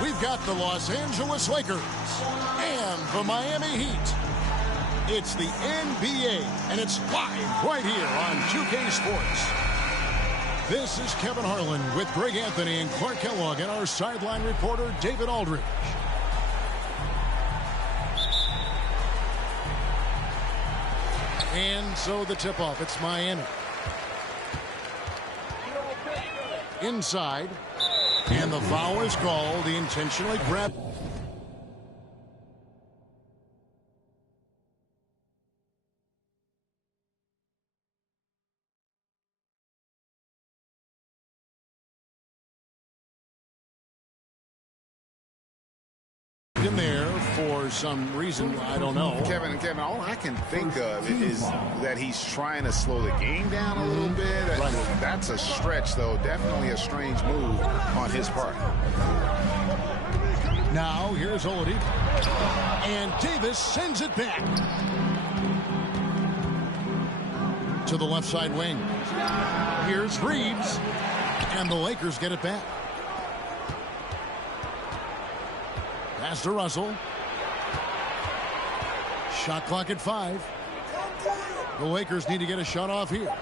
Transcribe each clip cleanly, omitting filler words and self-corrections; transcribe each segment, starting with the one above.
We've got the Los Angeles Lakers and the Miami Heat. It's the NBA, and it's live right here on 2K Sports. This is Kevin Harlan with Greg Anthony and Clark Kellogg and our sideline reporter, David Aldridge. And so the tip-off, it's Miami. Inside. And the foul is called. He intentionally grabbed. In there for some reason, I don't know. Kevin, all I can think of is that he's trying to slow the game down a little bit. Right. That's a stretch, though. Definitely a strange move on his part. Now, here's Oladipo. And Davis sends it back to the left side wing. Here's Reeves. And the Lakers get it back. Pass to Russell. Shot clock at 5. The Lakers need to get a shot off here.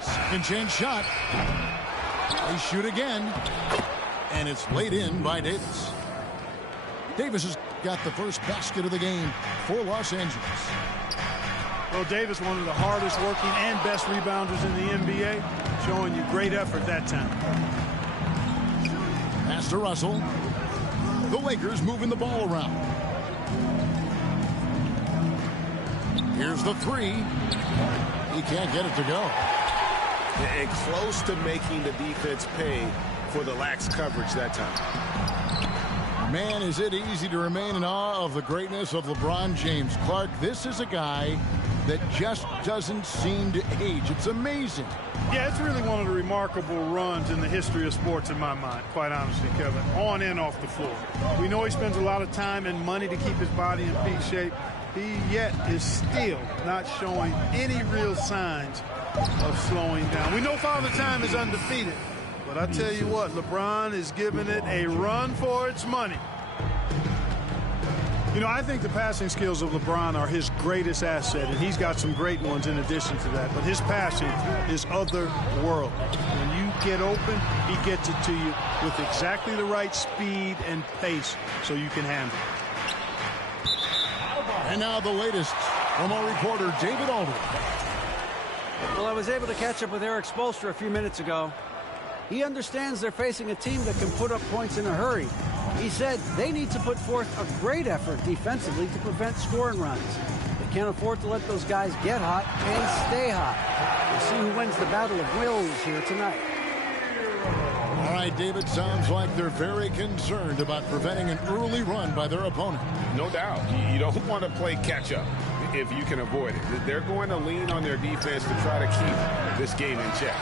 Second chance shot. They shoot again. And it's laid in by Davis. Davis has got the first basket of the game for Los Angeles. Well, Davis, one of the hardest working and best rebounders in the NBA, showing you great effort that time. Pass to Russell. The Lakers moving the ball around. Here's the three. He can't get it to go. And close to making the defense pay for the lax coverage that time. Man, is it easy to remain in awe of the greatness of LeBron James. Clark, this is a guy that just doesn't seem to age. It's amazing. Yeah, it's really one of the remarkable runs in the history of sports in my mind, quite honestly, Kevin, on and off the floor. We know he spends a lot of time and money to keep his body in peak shape. He yet is still not showing any real signs of slowing down. We know Father Time is undefeated, But I tell you what, LeBron is giving it a run for its money. You know, I think the passing skills of LeBron are his greatest asset, and he's got some great ones in addition to that. But his passing is otherworldly. When you get open, he gets it to you with exactly the right speed and pace so you can handle it. And now the latest from our reporter, David Aldridge. Well, I was able to catch up with Eric Spoelstra a few minutes ago. He understands they're facing a team that can put up points in a hurry. He said they need to put forth a great effort defensively to prevent scoring runs. They can't afford to let those guys get hot and stay hot. We'll see who wins the battle of wills here tonight. All right, David, sounds like they're very concerned about preventing an early run by their opponent. No doubt. You don't want to play catch-up if you can avoid it. They're going to lean on their defense to try to keep this game in check.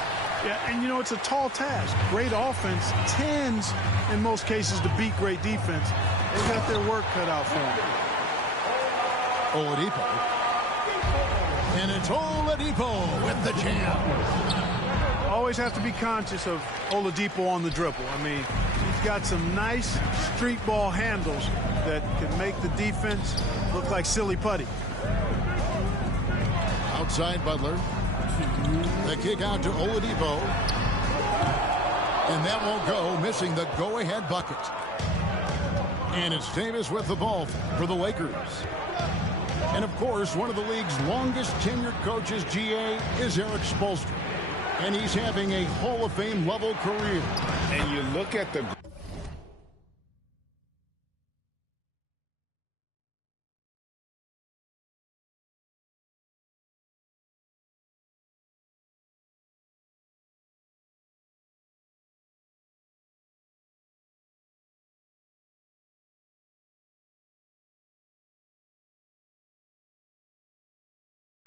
Yeah, and you know, it's a tall task. Great offense tends, in most cases, to beat great defense. They got their work cut out for them. Oladipo. And it's Oladipo with the jam. Always have to be conscious of Oladipo on the dribble. I mean, he's got some nice street ball handles that can make the defense look like silly putty. Outside Butler. The kick out to Oladipo. And that won't go, missing the go-ahead bucket. And it's Davis with the ball for the Lakers. And, of course, one of the league's longest tenured coaches, GA, is Eric Spoelstra. And he's having a Hall of Fame level career. And you look at the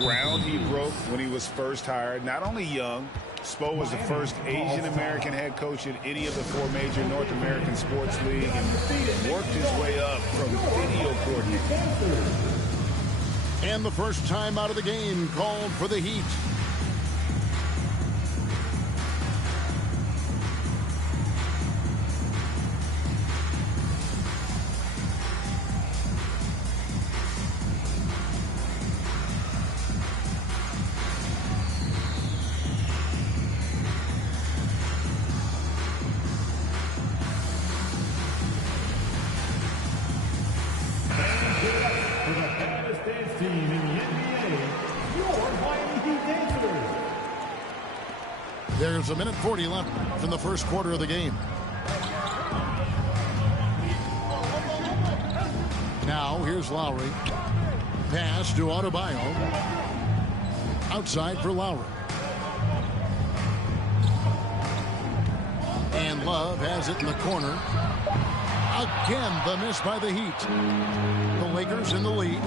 ground he broke when he was first hired. Not only young, Spo was the first Asian American head coach in any of the 4 major North American sports league and worked his way up from video coordinator. And the first time out of the game called for the Heat. There's a minute 40 left in the first quarter of the game. Now here's Lowry. Pass to Adebayo. Outside for Lowry. And Love has it in the corner. Again, the miss by the Heat. The Lakers in the lead.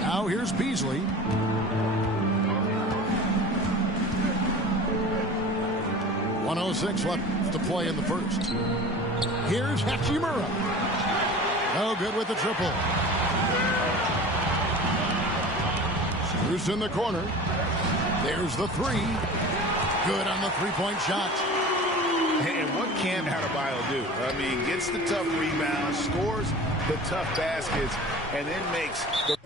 Now here's Beasley. .106 left to play in the first. Here's Hachimura. No good with the triple. Screws in the corner. There's the three. Good on the three-point shot. And what can Adebayo do? I mean, gets the tough rebounds, scores the tough baskets, and then makes the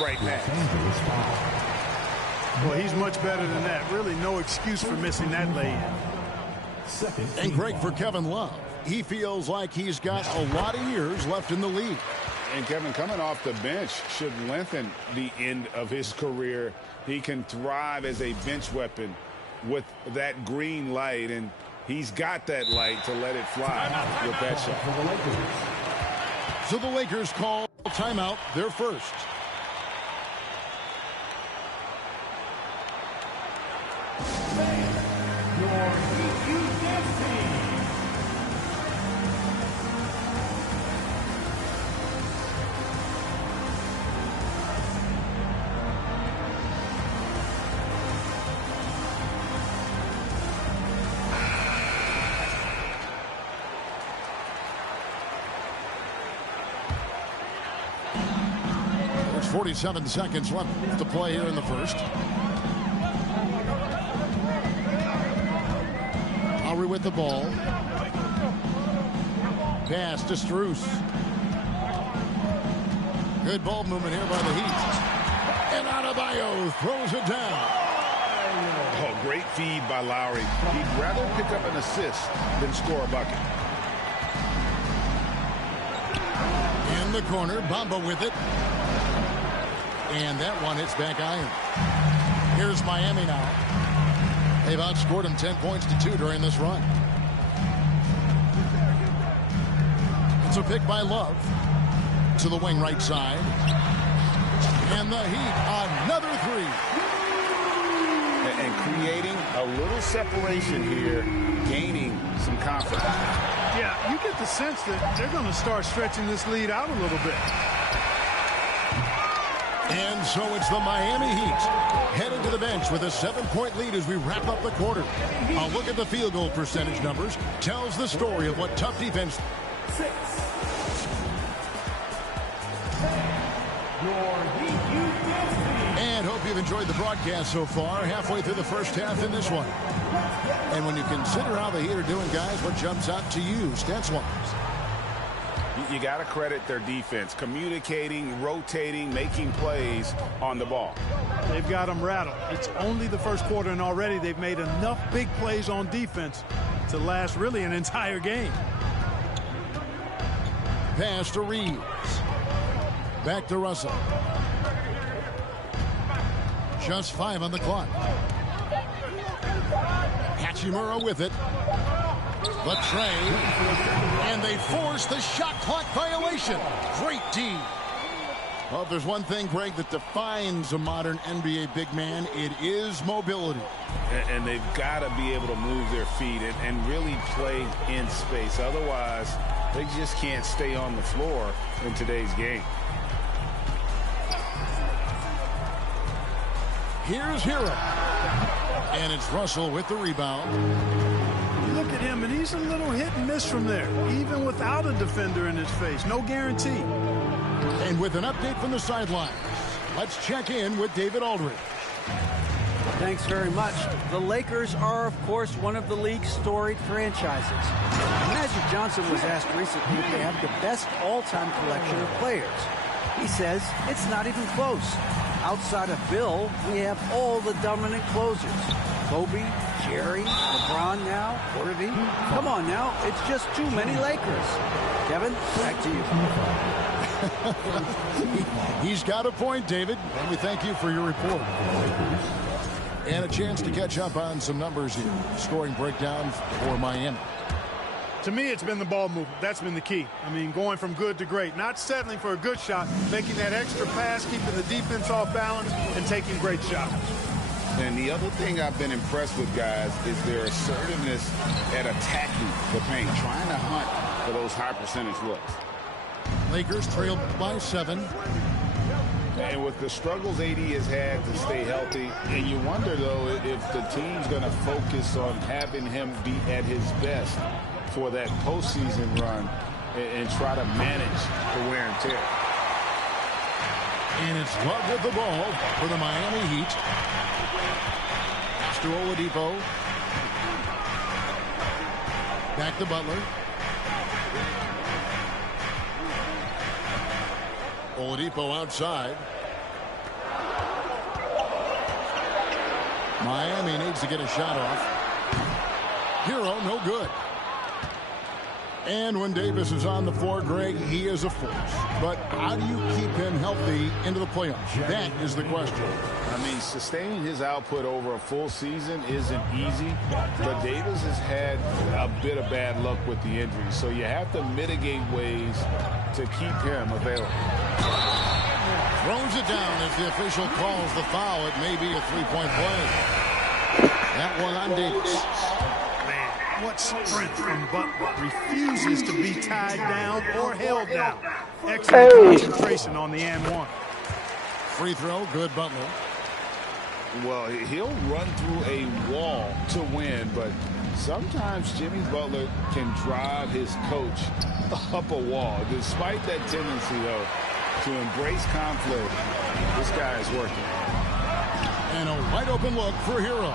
right pass. Well, he's much better than that. Really no excuse for missing that lay-in. And great for Kevin Love. He feels like he's got a lot of years left in the league. And Kevin, coming off the bench should lengthen the end of his career. He can thrive as a bench weapon with that green light, and he's got that light to let it fly with that shot. So the Lakers call timeout, their first. There's 47 seconds left to play here in the first. Lowry with the ball. Pass to Strus. Good ball movement here by the Heat. And Adebayo throws it down. Oh, great feed by Lowry. He'd rather pick up an assist than score a bucket. In the corner, Bamba with it. And that one hits back iron. Here's Miami now. They've outscored him 10 points to 2 during this run. It's a pick by Love to the wing right side. And the Heat, another three. And creating a little separation here, gaining some confidence. Yeah, you get the sense that they're going to start stretching this lead out a little bit. And so it's the Miami Heat headed to the bench with a 7-point lead as we wrap up the quarter. A look at the field goal percentage numbers tells the story of what tough defense. And hope you've enjoyed the broadcast so far. Halfway through the first half in this one. And when you consider how the Heat are doing, guys, what jumps out to you, stats-wise? You got to credit their defense, communicating, rotating, making plays on the ball. They've got them rattled. It's only the first quarter, and already they've made enough big plays on defense to last really an entire game. Pass to Reeves. Back to Russell. Just 5 on the clock. Hachimura with it. The trade. And they force the shot clock violation. Great D. Well, if there's one thing, Greg, that defines a modern NBA big man, it is mobility. And they've got to be able to move their feet and really play in space. Otherwise, they just can't stay on the floor in today's game. Here's Hero. And it's Russell with the rebound. Look at him, and he's a little hit and miss from there, even without a defender in his face. No guarantee. And with an update from the sidelines, let's check in with David Aldridge. Thanks very much. The Lakers are, of course, one of the league's storied franchises. Magic Johnson was asked recently if they have the best all-time collection of players. He says it's not even close. Outside of Bill, we have all the dominant closers. Kobe, Jerry, LeBron now, Worthy. Come on now, it's just too many Lakers. Kevin, back to you. He's got a point, David, and we thank you for your report. And a chance to catch up on some numbers here. Scoring breakdown for Miami. To me, it's been the ball movement. That's been the key. I mean, going from good to great. Not settling for a good shot, making that extra pass, keeping the defense off balance, and taking great shots. And the other thing I've been impressed with, guys, is their assertiveness at attacking the paint, trying to hunt for those high percentage looks. Lakers trailed by 7. And with the struggles AD has had to stay healthy, and you wonder, though, if the team's going to focus on having him be at his best for that postseason run and try to manage the wear and tear. And it's Love with the ball for the Miami Heat. Pass to Oladipo. Back to Butler. Oladipo outside. Miami needs to get a shot off. Hero, no good. And when Davis is on the floor, Greg, he is a force. But how do you keep him healthy into the playoffs? That is the question. I mean, sustaining his output over a full season isn't easy, but Davis has had a bit of bad luck with the injury, so you have to mitigate ways to keep him available. Throws it down as the official calls the foul. It may be a three-point play. That one on Davis. Man, what strength from Butler. Refuses to be tied down or held down. Excellent concentration on the and one. Free throw, good Butler. Well, he'll run through a wall to win, but sometimes Jimmy Butler can drive his coach up a wall. Despite that tendency, though, to embrace conflict, this guy is working. And a wide open look for Hero.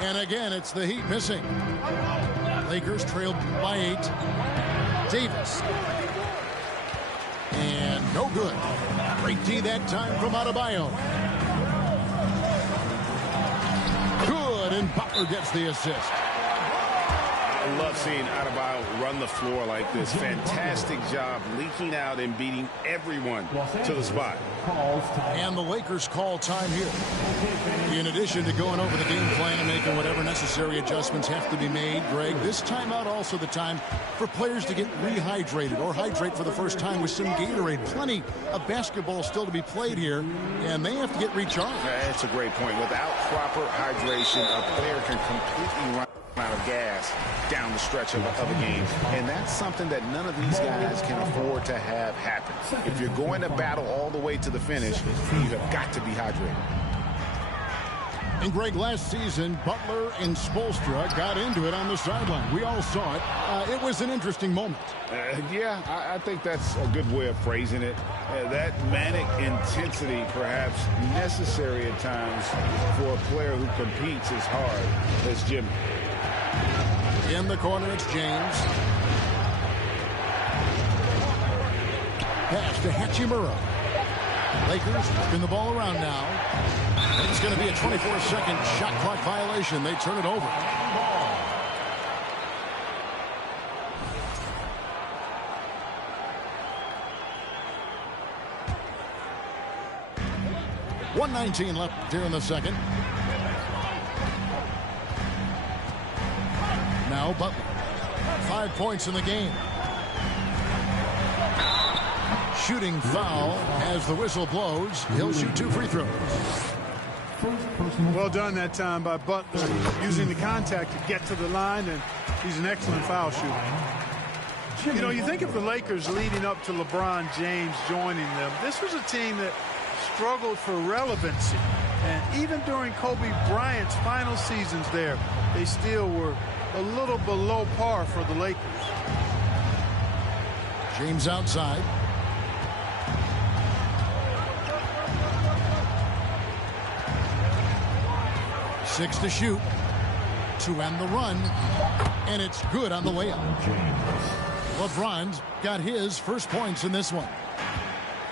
And again, it's the Heat missing. Lakers trailed by 8. Davis. And no good. Great D that time from Adebayo. Good, and Butler gets the assist. I love seeing Adebayo run the floor like this. Fantastic job leaking out and beating everyone to the spot. And the Lakers call time here. In addition to going over the game plan and making whatever necessary adjustments have to be made, Greg, this timeout also the time for players to get rehydrated or hydrate for the first time with some Gatorade. Plenty of basketball still to be played here, and they have to get recharged. That's a great point. Without proper hydration, a player can completely run out of gas down the stretch of a game, and that's something that none of these guys can afford to have happen. If you're going to battle all the way to the finish, you have got to be hydrated. And Greg, last season, Butler and Spoelstra got into it on the sideline. We all saw it. It was an interesting moment. Yeah, I think that's a good way of phrasing it. That manic intensity, perhaps necessary at times for a player who competes as hard as Jimmy. In the corner, it's James. Pass to Hachimura. Lakers spin the ball around now. It's going to be a 24-second shot clock violation. They turn it over. .119 left here in the second. Now Butler. 5 points in the game. Shooting foul as the whistle blows. He'll shoot 2 free throws. Well done that time by Butler, using the contact to get to the line, and he's an excellent foul shooter. You know, you think of the Lakers leading up to LeBron James joining them. This was a team that struggled for relevancy, and even during Kobe Bryant's final seasons there, they still were a little below par for the Lakers. James outside. Six to shoot. To end the run. And it's good on the layup. LeBron's got his first points in this one.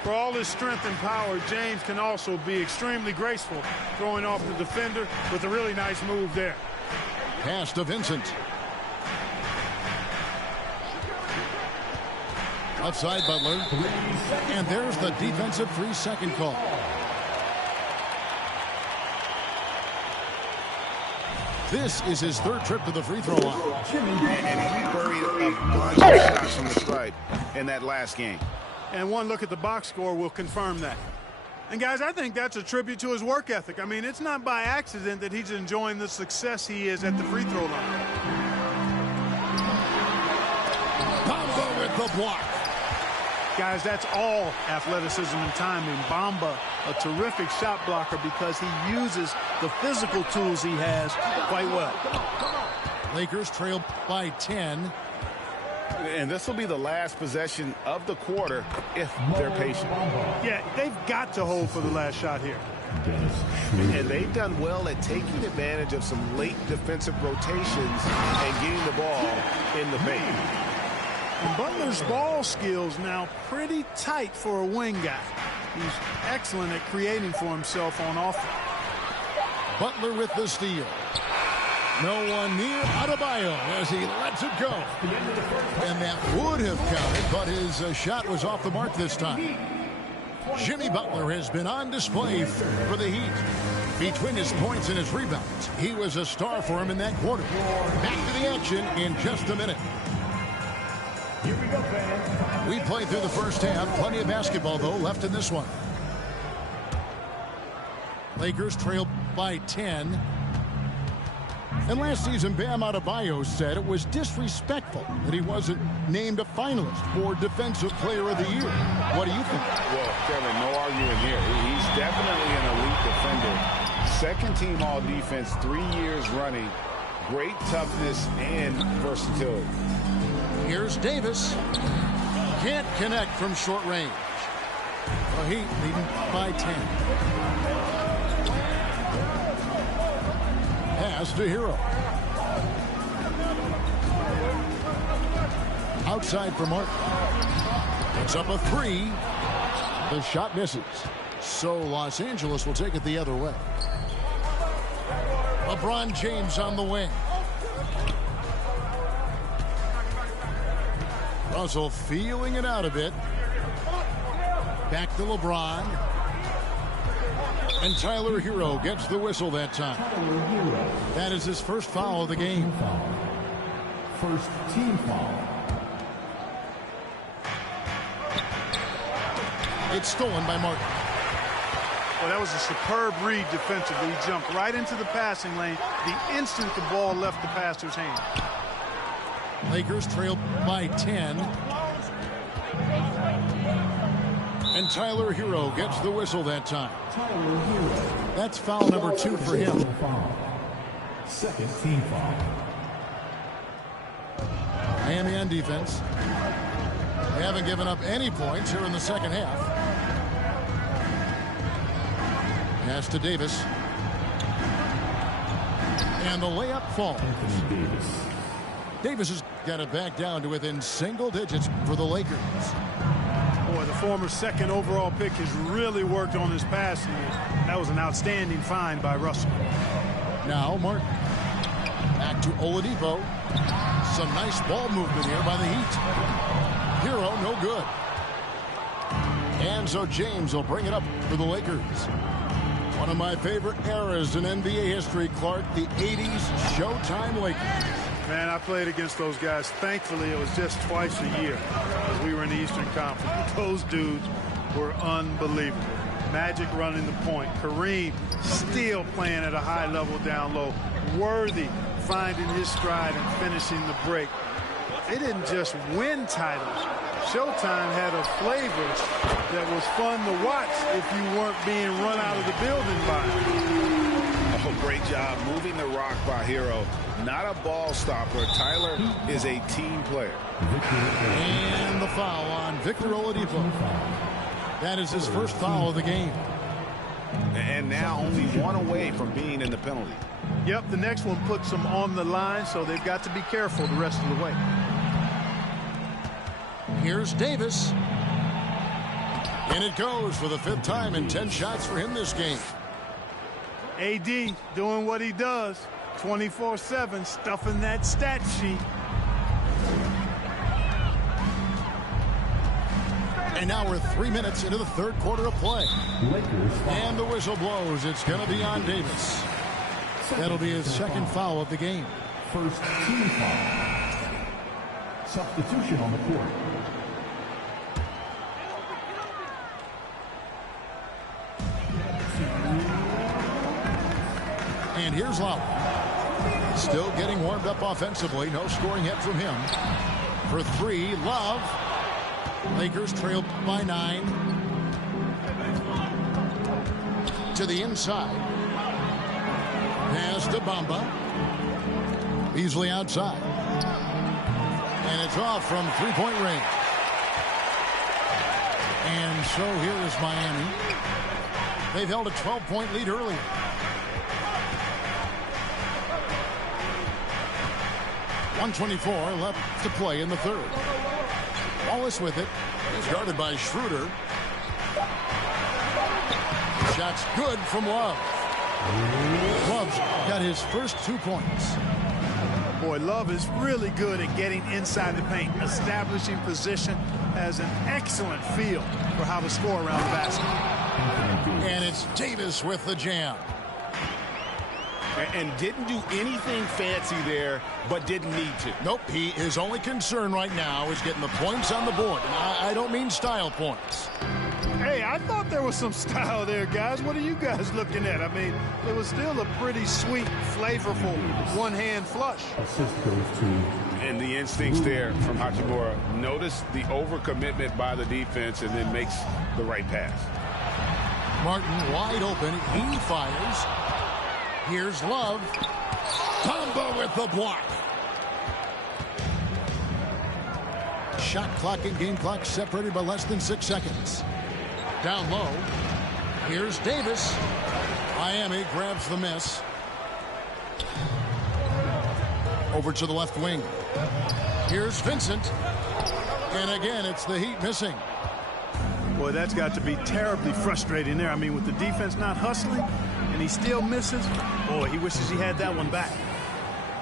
For all his strength and power, James can also be extremely graceful, throwing off the defender with a really nice move there. Pass to Vincent. Outside Butler. And there's the defensive 3-second call. This is his third trip to the free throw line. And he buried a bunch of shots from the stripe in that last game. And one look at the box score will confirm that. And guys, I think that's a tribute to his work ethic. I mean, it's not by accident that he's enjoying the success he is at the free throw line. Bamba with the block. Guys, that's all athleticism and timing. Bamba, a terrific shot blocker because he uses the physical tools he has quite well. Lakers trail by 10. And this will be the last possession of the quarter if they're patient. Yeah, they've got to hold for the last shot here. And they've done well at taking advantage of some late defensive rotations and getting the ball in the paint. And Butler's ball skills now pretty tight for a wing guy. He's excellent at creating for himself on offense. Butler with the steal. No one near Adebayo as he lets it go. And that would have counted, but his shot was off the mark this time. Jimmy Butler has been on display for the Heat. Between his points and his rebounds, he was a star for him in that quarter. Back to the action in just a minute. Here we go, fans. We played through the first half. Plenty of basketball, though, left in this one. Lakers trail by 10. And last season, Bam Adebayo said it was disrespectful that he wasn't named a finalist for Defensive Player of the Year. What do you think? Well, Kevin, no arguing here. He's definitely an elite defender. Second team all defense 3 years running. Great toughness and versatility. Here's Davis. Can't connect from short range. The Heat leading by 10. Pass to Hero. Outside for Martin. It's up a three. The shot misses. So Los Angeles will take it the other way. LeBron James on the wing. Russell feeling it out a bit. Back to LeBron. And Tyler Hero gets the whistle that time. That is his first foul of the game. First team foul. It's stolen by Martin. Well, that was a superb read defensively. He jumped right into the passing lane the instant the ball left the passer's hand. Lakers trail by 10. And Tyler Hero gets the whistle that time. That's foul number 2 for him. Second team foul. Miami on defense. They haven't given up any points here in the second half. Pass to Davis. And the layup falls. Davis has got it back down to within single digits for the Lakers. Boy, the former second overall pick has really worked on his passing. That was an outstanding find by Russell. Now Martin. Back to Oladipo. Some nice ball movement here by the Heat. Hero, no good. And so James will bring it up for the Lakers. One of my favorite eras in NBA history, Clark, the 80s Showtime Lakers. Man, I played against those guys. Thankfully, it was just twice a year as we were in the Eastern Conference. But those dudes were unbelievable. Magic running the point. Kareem still playing at a high level down low. Worthy finding his stride and finishing the break. They didn't just win titles. Showtime had a flavor that was fun to watch if you weren't being run out of the building by it. Oh, great job moving the rock by Hero. Not a ball stopper. Tyler is a team player. And the foul on Victor Oladipo. That is his first foul of the game. And now only one away from being in the penalty. Yep, the next one puts them on the line, so they've got to be careful the rest of the way. Here's Davis. And it goes for the 5th time in 10 shots for him this game. AD doing what he does. 24/7, stuffing that stat sheet. And now we're 3 minutes into the third quarter of play. And the whistle blows. It's going to be on Davis. That'll be his second foul of the game. First team foul. Substitution on the court. And here's Lowry. Still getting warmed up offensively. No scoring yet from him. For 3, Love. Lakers trail by 9. To the inside. Pass to Bamba. Beasley outside. And it's off from 3-point range. And so here is Miami. They've held a 12-point lead earlier. .124 left to play in the third. Wallace with it. He's guarded by Schroeder. Shot's good from Love. Love's got his first 2 points. Boy, Love is really good at getting inside the paint, establishing position, has an excellent feel for how to score around the basket. And it's Davis with the jam. And didn't do anything fancy there, but didn't need to. Nope, his only concern right now is getting the points on the board. And I don't mean style points. Hey, I thought there was some style there, guys. What are you guys looking at? I mean, it was still a pretty sweet, flavorful one-hand flush. Assist goes to And the instincts there from Hachimura. Notice the overcommitment by the defense and then makes the right pass. Martin wide open. He fires. Here's Love. Combo with the block. Shot clock and game clock separated by less than 6 seconds. Down low. Here's Davis. Miami grabs the miss. Over to the left wing. Here's Vincent. And again, it's the Heat missing. Boy, that's got to be terribly frustrating there. I mean, with the defense not hustling and he still misses, boy, he wishes he had that one back.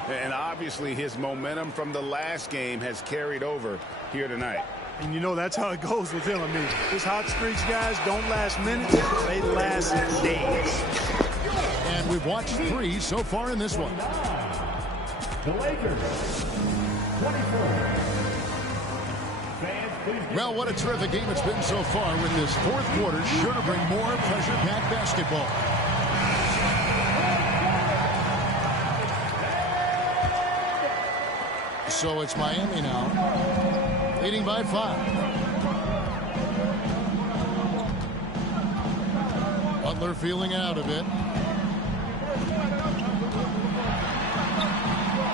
And obviously his momentum from the last game has carried over here tonight. And you know that's how it goes with him. I mean, his hot streaks, guys, don't last minutes. They last days. And we've watched 3 so far in this one. the Lakers. 24. Well, what a terrific game it's been so far, with this fourth quarter sure to bring more pressure-packed basketball. So it's Miami now, leading by 5. Butler feeling out a bit.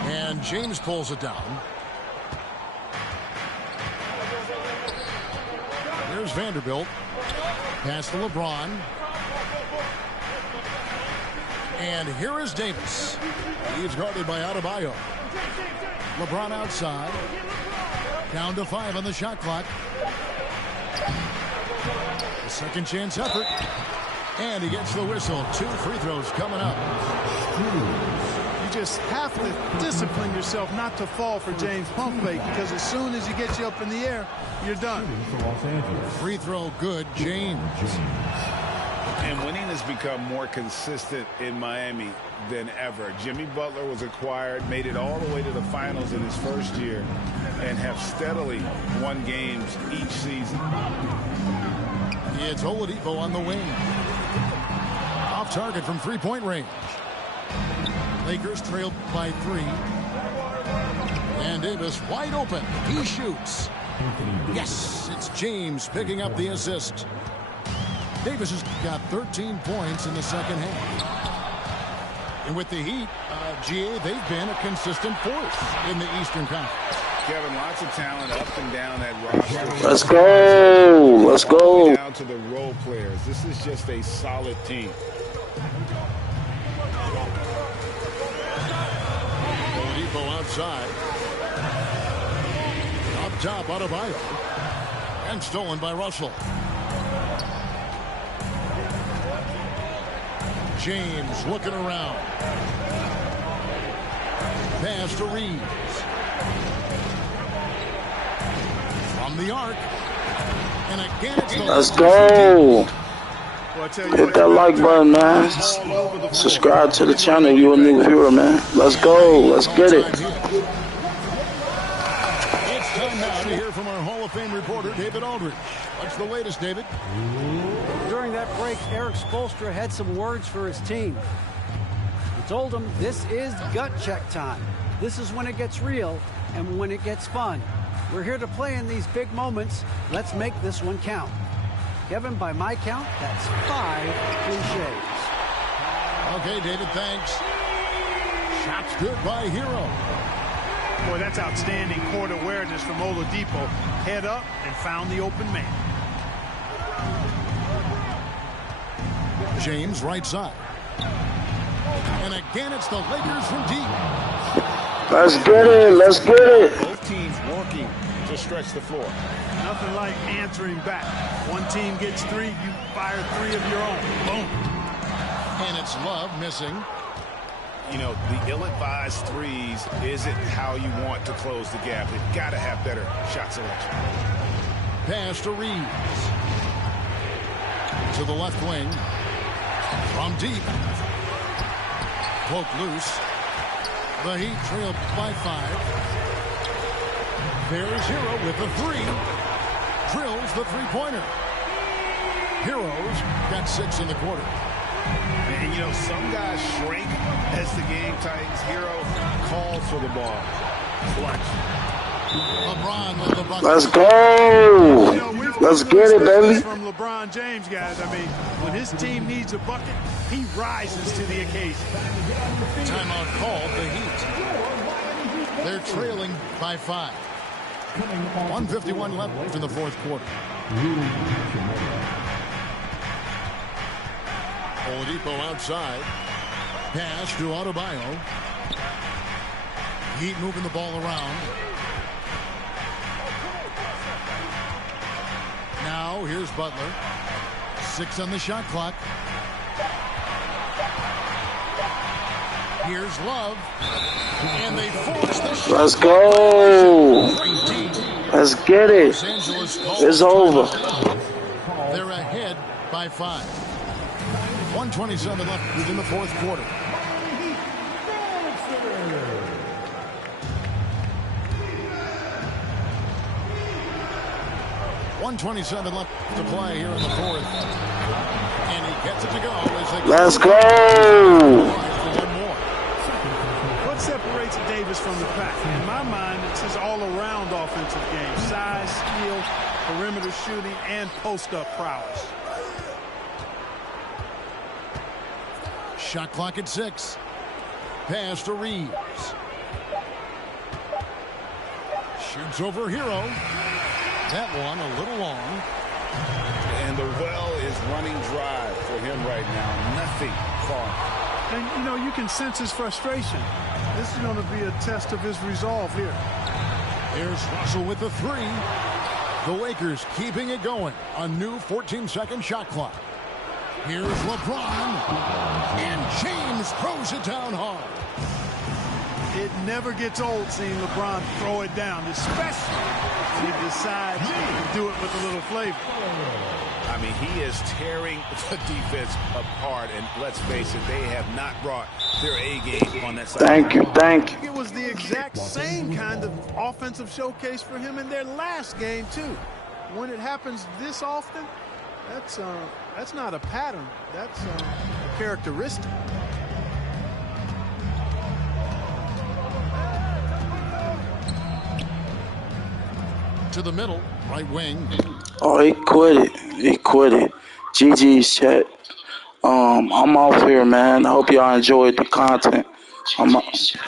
And James pulls it down. There's Vanderbilt. Pass to LeBron. And here is Davis. He's guarded by Adebayo. LeBron outside. Down to 5 on the shot clock. A second chance effort. And he gets the whistle. 2 free throws coming up. You just have to discipline yourself not to fall for James' pump fake, because as soon as he gets you up in the air, you're done. Free throw good, James. And winning has become more consistent in Miami than ever. Jimmy Butler was acquired, made it all the way to the finals in his first year, and have steadily won games each season. It's Oladipo on the wing. Off target from three-point range. Lakers trailed by 3. And Davis wide open. He shoots. Yes, it's James picking up the assist. Davis has got 13 points in the second half. And with the Heat, GA, they've been a consistent force in the Eastern Conference. Kevin, lots of talent up and down that roster. Let's go. Let's go. Down to the role players. This is just a solid team. Oladipo outside. Up top, Adebayo. And stolen by Russell. James looking around. Pass to Reeves. From the arc. And again, it's the Let's go. Hit that like button, man. Subscribe to the channel. You a new viewer, man. Let's go. Let's get it. It's time now to hear from our Hall of Fame reporter, David Aldridge. What's the latest, David? During that break, Eric Spoelstra had some words for his team. He told them this is gut check time. This is when it gets real and when it gets fun. We're here to play in these big moments. Let's make this one count. Kevin, by my count, that's 5 cliches. Okay, David, thanks. Shots good by Hero. Boy, that's outstanding court awareness from Oladipo. Head up and found the open man. James right side. And again, it's the Lakers from deep. Let's get it. Let's get it. Both teams working to stretch the floor. Nothing like answering back. One team gets 3, you fire 3 of your own. Boom. And it's Love missing. You know, the ill-advised threes isn't how you want to close the gap. They've got to have better shot selection. Pass to Reeves. To the left wing. From deep. Poke loose. The Heat trail by 5. There's Hero with the 3. Drills the three-pointer. Heroes got 6 in the quarter. And, you know, some guys shrink as the game tightens. Hero calls for the ball. Clutch. LeBron with the bucket. Let's go. Let's get it, baby. From LeBron James, guys. I mean, when his team needs a bucket, he rises to the occasion. Timeout called the Heat. They're trailing by 5. 1:51 left in the fourth quarter. Oladipo outside. Pass to Adebayo. Heat moving the ball around. Now here's Butler. 6 on the shot clock. Here's Love. And they force the shot. Let's go. Let's get it. It's over. They're ahead by 5. 1:27 left within the fourth quarter. .127 left to play here in the fourth. And he gets it to go. As they Let's go. What separates Davis from the pack? In my mind, it's his all-around offensive game. Size, skill, perimeter shooting, and post-up prowess. Shot clock at 6. Pass to Reeves. Shoots over Hero. That one a little long. And the well is running dry for him right now. Nothing falling. And, you know, you can sense his frustration. This is going to be a test of his resolve here. Here's Russell with the 3. The Lakers keeping it going. A new 14-second shot clock. Here's LeBron. And James throws it down hard. It never gets old seeing LeBron throw it down, especially when he decides to do it with a little flavor. I mean, he is tearing the defense apart, and let's face it, they have not brought their A game on that side. Thank you. It was the exact same kind of offensive showcase for him in their last game, too. When it happens this often, that's not a pattern. That's a characteristic. To the middle, right wing. Oh, he quit it. He quit it. GG's chat. I'm off here, man. I hope y'all enjoyed the content. I'm off here,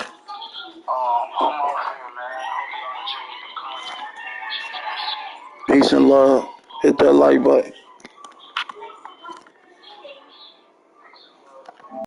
man. Peace and love. Hit that like button.